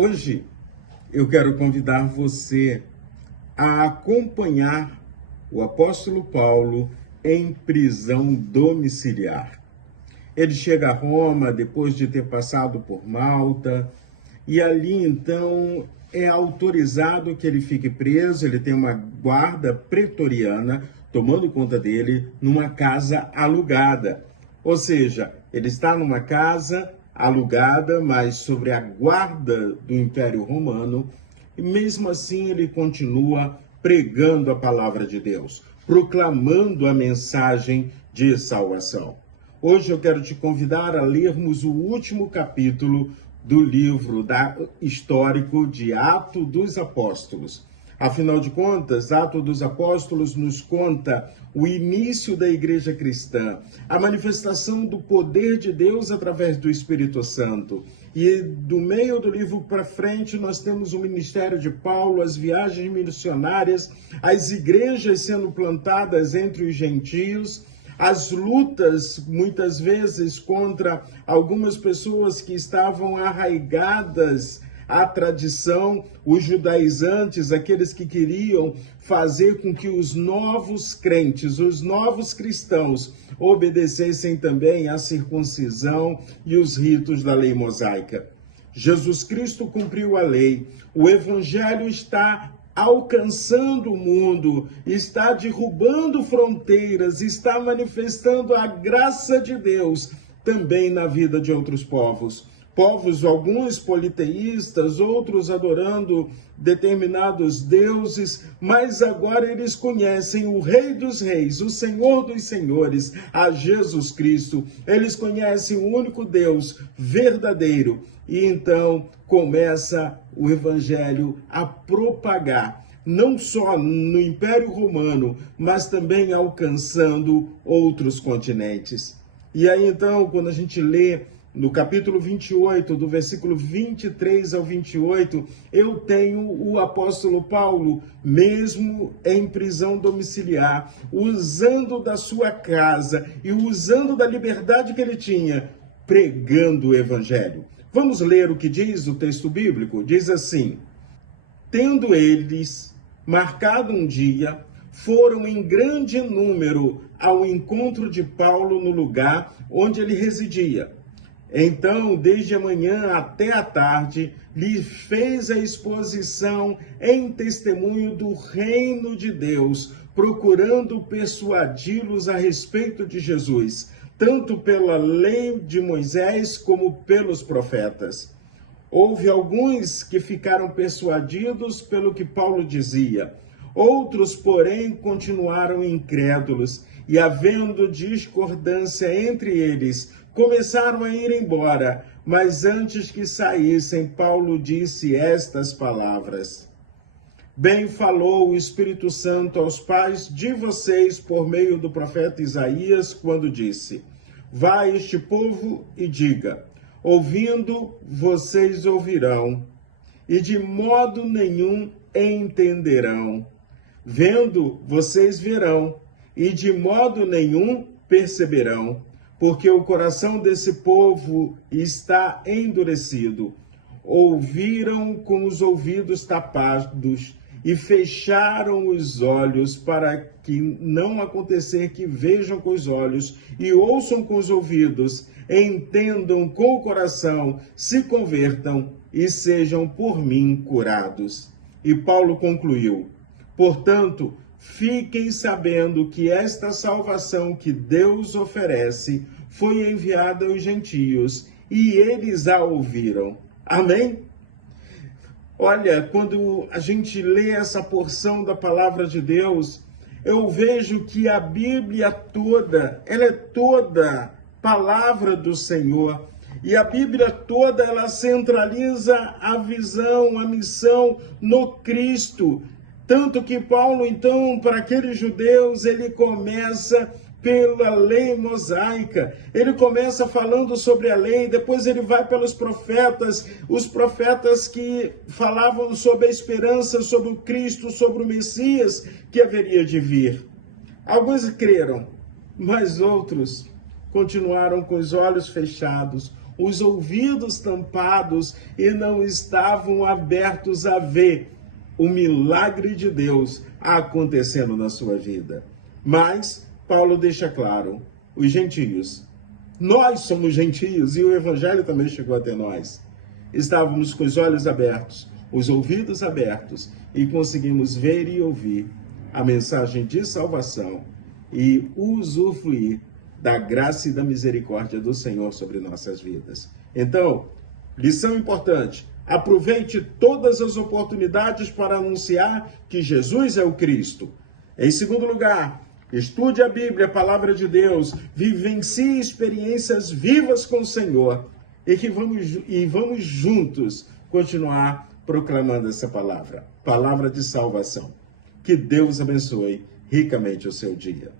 Hoje eu quero convidar você a acompanhar o apóstolo Paulo em prisão domiciliar. Ele chega a Roma depois de ter passado por Malta e ali então é autorizado que ele fique preso. Ele tem uma guarda pretoriana tomando conta dele numa casa alugada. Ou seja, ele está numa casa alugada, mas sobre a guarda do Império Romano, e mesmo assim ele continua pregando a palavra de Deus, proclamando a mensagem de salvação. Hoje eu quero te convidar a lermos o último capítulo do livro histórico de Atos dos Apóstolos. Afinal de contas, Atos dos Apóstolos nos conta o início da igreja cristã, a manifestação do poder de Deus através do Espírito Santo. E do meio do livro para frente nós temos o ministério de Paulo, as viagens missionárias, as igrejas sendo plantadas entre os gentios, as lutas, muitas vezes, contra algumas pessoas que estavam arraigadas à tradição, os judaizantes, aqueles que queriam fazer com que os novos crentes, os novos cristãos, obedecessem também à circuncisão e os ritos da lei mosaica. Jesus Cristo cumpriu a lei, o evangelho está alcançando o mundo, está derrubando fronteiras, está manifestando a graça de Deus também na vida de outros povos. Povos, alguns politeístas, outros adorando determinados deuses, mas agora eles conhecem o Rei dos Reis, o Senhor dos Senhores, a Jesus Cristo. Eles conhecem o único Deus verdadeiro. E então começa o Evangelho a propagar, não só no Império Romano, mas também alcançando outros continentes. E aí então, quando a gente lê no capítulo 28, do versículo 23 ao 28, eu tenho o apóstolo Paulo, mesmo em prisão domiciliar, usando da sua casa e usando da liberdade que ele tinha, pregando o evangelho. Vamos ler o que diz o texto bíblico? Diz assim: tendo eles marcado um dia, foram em grande número ao encontro de Paulo no lugar onde ele residia. Então, desde a manhã até a tarde, lhe fez a exposição em testemunho do reino de Deus, procurando persuadi-los a respeito de Jesus, tanto pela lei de Moisés como pelos profetas. Houve alguns que ficaram persuadidos pelo que Paulo dizia. Outros, porém, continuaram incrédulos, e havendo discordância entre eles, começaram a ir embora. Mas antes que saíssem, Paulo disse estas palavras: bem falou o Espírito Santo aos pais de vocês por meio do profeta Isaías, quando disse: vá a este povo e diga, ouvindo vocês ouvirão, e de modo nenhum entenderão. Vendo vocês verão, e de modo nenhum perceberão, porque o coração desse povo está endurecido. Ouviram com os ouvidos tapados e fecharam os olhos, para que não acontecer que vejam com os olhos e ouçam com os ouvidos, entendam com o coração, se convertam e sejam por mim curados. E Paulo concluiu: portanto, fiquem sabendo que esta salvação que Deus oferece foi enviada aos gentios e eles a ouviram. Amém? Olha, quando a gente lê essa porção da palavra de Deus, eu vejo que a Bíblia toda, ela é toda palavra do Senhor. E a Bíblia toda, ela centraliza a visão, a missão no Cristo. Tanto que Paulo, então, para aqueles judeus, ele começa pela lei mosaica. Ele começa falando sobre a lei, depois ele vai pelos profetas, os profetas que falavam sobre a esperança, sobre o Cristo, sobre o Messias que haveria de vir. Alguns creram, mas outros continuaram com os olhos fechados, os ouvidos tampados e não estavam abertos a ver o milagre de Deus acontecendo na sua vida. Mas Paulo deixa claro, os gentios, nós somos gentios e o evangelho também chegou até nós. Estávamos com os olhos abertos, os ouvidos abertos e conseguimos ver e ouvir a mensagem de salvação e usufruir da graça e da misericórdia do Senhor sobre nossas vidas. Então, lição importante, aproveite todas as oportunidades para anunciar que Jesus é o Cristo. Em segundo lugar, estude a Bíblia, a palavra de Deus, vivencie experiências vivas com o Senhor e vamos juntos continuar proclamando essa palavra de salvação. Que Deus abençoe ricamente o seu dia.